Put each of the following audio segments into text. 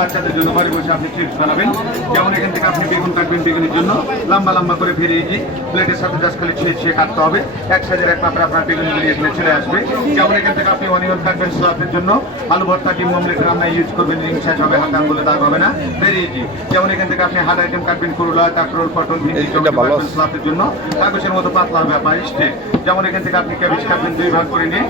বাচ্চাদের জন্য ঘরে বসে আপনি চিপস বানাবেন। যেমন এখান থেকে আপনি বেগুন কাটবেন, বেগুনের জন্য লম্বা লম্বা করে ফেরিয়ে দিয়ে প্লেটের সাথে জাস্ট খালি ছিঁড়ে কাটতে হবে। এক সাইজের এক মাত্রা আপনার বেগুনগুলি এখানে চলে আসবে। যেমন এখান থেকে আপনি অনিয়ন কাটবেন স্লাফের জন্য, আলু ভর্তা ডিম অমলেট রান্না ইউজ করবেন, রিং সাইজ হবে, হাত আঙ্গুলে দাগ হবে না, ফেরিয়ে দিয়ে। যেমন এখান থেকে আপনি হার্ড আইটেম কাটবেন, করলা, কাঁকরোল, পটল, ভিন্ডি স্লাফের জন্য কাগজের মতো পাতলা হবে আপনার স্টেক। যেমন এখান থেকে আপনি ক্যাবেজ কাটবেন, দুই ভাগ করে নিয়ে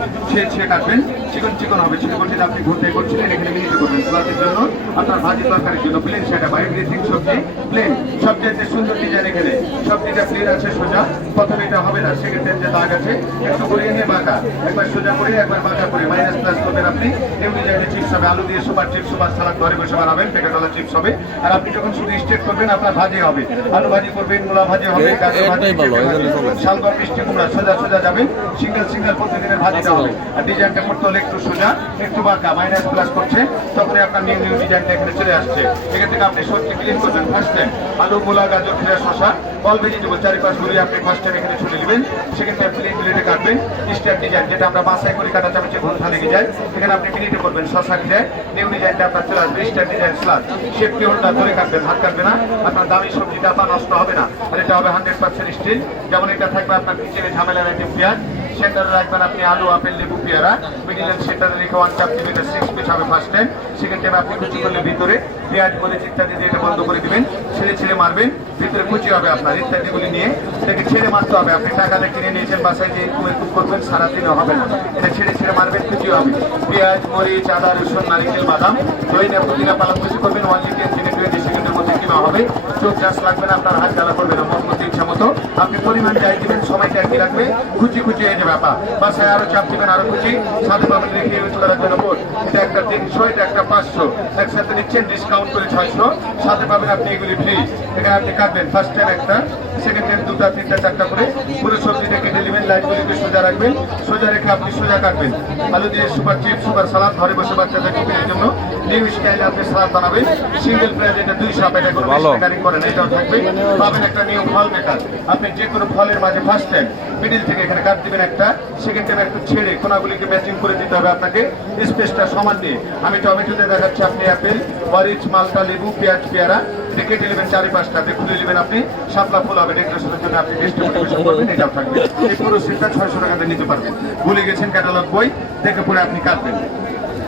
ছিঁড়ে কাটবেন, চিকন চিকন হবে। চিকন করতে আপনি ঘুরতে করছিলেন, এখানে মিলিত করবেন। স্লাফের জন্য আপনার ভাজি তরকারির জন্য প্লেন সেটা বা এভরিথিং সবজি প্লেন। সবচেয়ে সুন্দর ডিজাইন এখানে সবজিটা প্লেন আছে, সোজা। প্রথমে এটা হবে না, সেক্ষেত্রে যে দাগ আছে একটু করিয়ে নিয়ে বাঁকা, একবার সোজা করে একবার বাঁকা করে মাইনাস প্লাস করবেন আপনি। এই ডিজাইনে চিপস হবে, আলু দিয়ে সুপার চিপস, সুপার সালাদ ঘরে বসে বানাবেন, পেটাটলা চিপস হবে। আর আপনি যখন শুধু স্ট্রেট করবেন আপনার ভাজি হবে, আলু ভাজি করবেন, মূলা ভাজি হবে, গাজর ভাজি, শালগম, মিষ্টি কুমড়া, সোজা সোজা যাবেন। সিঙ্গেল সিঙ্গেল প্রতিদিনের ভাজিটা হবে। আর ডিজাইনটা করতে হলে একটু সোজা একটু বাঁকা মাইনাস প্লাস করছে, তখন আপনার নিউ নিউ ডিজাইনটা এখানে চলে আসছে। এখান থেকে আপনি সবজি ক্লিন করবেন ফার্স্ট টাইম, আলু, মূলা, গাজর, ফ্রেশ শসা, অল ভেজিটেবল চারিপাশ ঘুরিয়ে আপনি ফার্স্ট টাইম এখানে ছুটে নেবেন। সেক্ষেত্রে প্লেন প্লেটে কাটবেন স্টার ডিজাইন, যেটা আমরা বাসায় করে কাটা চামচে ঘন্টা লেগে যায়, এখানে আপনি মিনিটে করবেন। শসা ডিজাইন নিউ ডিজাইনটা আপনার চলে আসবে, স্টার ডিজাইন স্লাদ শেপ কি হোল্ডার ধরে কাটবেন, হাত কাটবে না, আপনার দামি সবজিটা আপনার নষ্ট হবে না। আর এটা হবে 100% স্টিল। যেমন এটা থাকবে আপনার কিচেনে ঝামেলার আইটেম পেঁয়াজ, সেন্টারে রাখবেন আপনি আলু, আপেল, লেবু, পেয়ারা, মিডিল সেন্টারে রেখে 1 কাপ দিবেন, 6 পিস হবে ফার্স্ট টাইম। সেকেন্ড টাইম আপনি কুচি করলে ভিতরে পেঁয়াজ, মরিচ ইত্যাদি দিয়ে এটা বন্ধ করে দিবেন, ছেড়ে ছেড়ে মারবেন, ভিতরে কুচি হবে আপনার ইত্যাদিগুলি নিয়ে এটাকে ছেড়ে মারতে হবে। আপনি টাকাতে কিনে নিয়েছেন, বাসায় যে এরকম করবেন, সারাদিনও হবে না, এটা ছেড়ে ছেড়ে মারবেন, কুচি হবে। পেঁয়াজ, মরিচ, আদা, রসুন, নারিকেল, বাদাম, দই না পুদিনা পালং কুচি করবেন। 1 লিটার 20 সেকেন্ডের মধ্যে কিনা হবে। চোখ চাষ লাগবে না, আপনার হাত জ্বালা করবে না, মন মতো ইচ্ছা মতো আপনি পরিমাণ যাই দিবেন, সময়টা একই রাখবে, কুচি কুচি এই যে ব্যাপার। বাসায় আরো চাপ দিবেন, আরো কুচি সাথে পাবেন রেখে ইউজ করার জন্য বোর্ড। এটা একটা 300, এটা একটা 500, একসাথে নিচ্ছেন ডিসকাউন্ট করে 600, সাথে পাবেন আপনি এগুলি ফ্রি। এখানে আপনি কাটবেন ফার্স্ট টাইম একটা, সেকেন্ড টাইম দুটা, তিনটা, চারটা করে পুরো সবজিটা কেটে নেবেন, লাইটগুলিকে সোজা রাখবেন, সোজা রেখে আপনি সোজা কাটবেন। আলু দিয়ে সুপার চিপস, সুপার সালাদ ঘরে বসে বাচ্চাদের টিফিনের জন্য নিউ স্টাইলে আপনি সালাদ বানাবেন। সিঙ্গেল প্রাইস এটা 200, এটা কোনো মেকানিং করেন, এটাও থাকবে। পাবেন একটা নিউ ফল মেকার, আপনি যে কোনো ফলের মাঝে ফার্স্ট টাইম মিডিল থেকে এখানে কাট দিবেন একটা, সেকেন্ড টাইম একটু ছেড়ে কোনাগুলিকে ম্যাচিং করে দিতে হবে আপনাকে, স্পেসটা সমান দিয়ে। আমি টমেটোতে দেখাচ্ছি, আপনি অ্যাপেল, অরেঞ্জ, মালটা, লেবু, পেঁয়াজ, পেয়ারা কেটে নেবেন 4-5টা, খুলে নেবেন আপনি, শাপলা ফুল হবে ডেকোরেশনের জন্য, আপনি বেস্ট মোটিভেশন করবেন, এটাও থাকবে। এই পুরো সেটটা 600 টাকাতে নিতে পারবেন। ভুলে গেছেন ক্যাটালগ বই দেখে পরে আপনি কাটবেন।